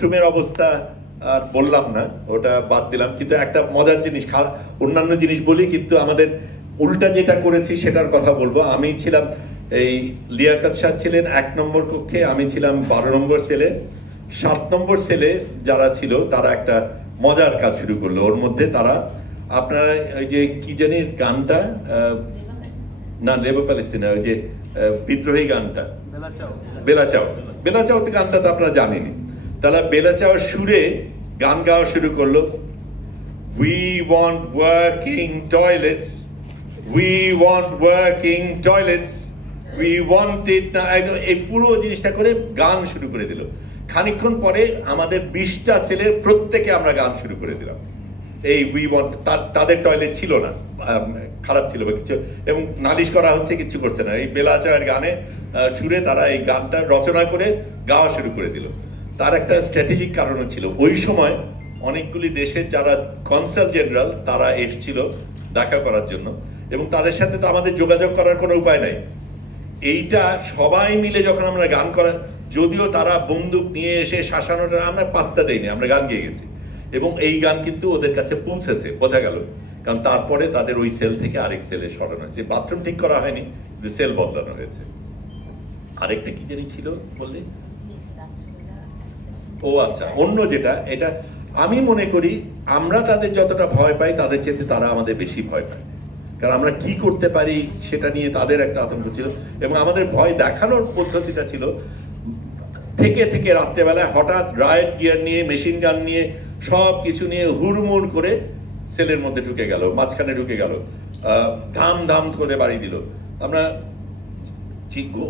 বাথরুমের অবস্থা আর বললাম না, ওটা বাদ দিলাম। কিন্তু একটা মজার জিনিস, অন্যান্য জিনিস বলি কিন্তু আমাদের উল্টা যেটা করেছি সেটার কথা বলবো। আমি ছিলাম, এই লিয়াকত শাহ ছিলেন 1 নম্বর কক্ষে, আমি ছিলাম 12 নম্বর সেলে। 7 নম্বর সেলে যারা ছিল তারা একটা মজার কাজ শুরু করলো। ওর মধ্যে তারা, আপনারা ওই যে কি জানি গানটা, না লেবো প্যালেস্টিনা, ওই যে বিদ্রোহী গানটা বেলাচাও, বেলাচাও গানটা তো আপনারা জানেনি। তাহলে বেলাচাওয়ার সুরে গান গাওয়া শুরু করলো, we want working toilets, we want working toilets, we want it না, এই পুরো জিনিসটা করে গান শুরু করে দিল। খানিকক্ষণ পরে আমাদের 20টা সেলের প্রত্যেকে আমরা গান শুরু করে দিলাম। এই উই ওয়ান্ট, তাদের টয়লেট ছিল না, খারাপ ছিল বা কিছু, এবং নালিশ করা হচ্ছে, কিছু করছে না। এই বেলাচাওয়ার গানে সুরে তারা এই গানটা রচনা করে গাওয়া শুরু করে দিল। তার একটা স্ট্র্যাটেজিক কারণও ছিল। ওই সময় অনেকগুলি দেশের যারা কনসাল জেনারেল তারা এসেছিল দেখা করার জন্য, এবং তাদের সাথে তো আমাদের যোগাযোগ করার কোনো উপায় নাই। এইটা সবাই মিলে যখন আমরা গান করা, যদিও তারা বন্দুক নিয়ে এসে শাসানোটা আমরা পাত্তা দেইনি, আমরা গান গেয়ে গেছি, এবং এই গান কিন্তু ওদের কাছে পৌঁছেছে, বোঝা গেল। কারণ তারপরে তাদের ওই সেল থেকে আরেক সেলে সরানো হয়েছে। বাথরুম ঠিক করা হয়নি, কিন্তু সেল বদলানো হয়েছে। আরেকটা কি জানি ছিল বললে, ও আচ্ছা, অন্য যেটা, এটা আমি মনে করি আমরা তাদের যতটা ভয় পাই তাদের চেয়ে তারা আমাদের বেশি ভয় পায়। কারণ আমরা কি করতে পারি সেটা নিয়ে তাদের একটা আতঙ্ক ছিল, এবং আমাদের ভয় দেখানোর পদ্ধতিটা ছিল থেকে থেকে রাত্রেবেলায় হঠাৎ রায়েট গিয়ার নিয়ে, মেশিন গান নিয়ে, সব কিছু নিয়ে হুড়মুড় করে সেলের মধ্যে ঢুকে গেল, মাঝখানে ঢুকে গেল, ধাম ধাম করে বাড়ি দিল। আমরা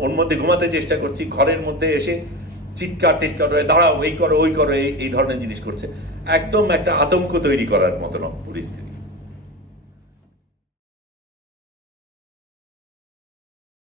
ওর মধ্যে ঘুমাতে চেষ্টা করছি, ঘরের মধ্যে এসে চিৎকার টিৎকার হয়ে দাঁড়াও, এই করো ওই করো, এই ধরনের জিনিস করছে। একদম একটা আতঙ্ক তৈরি করার মতন পরিস্থিতি।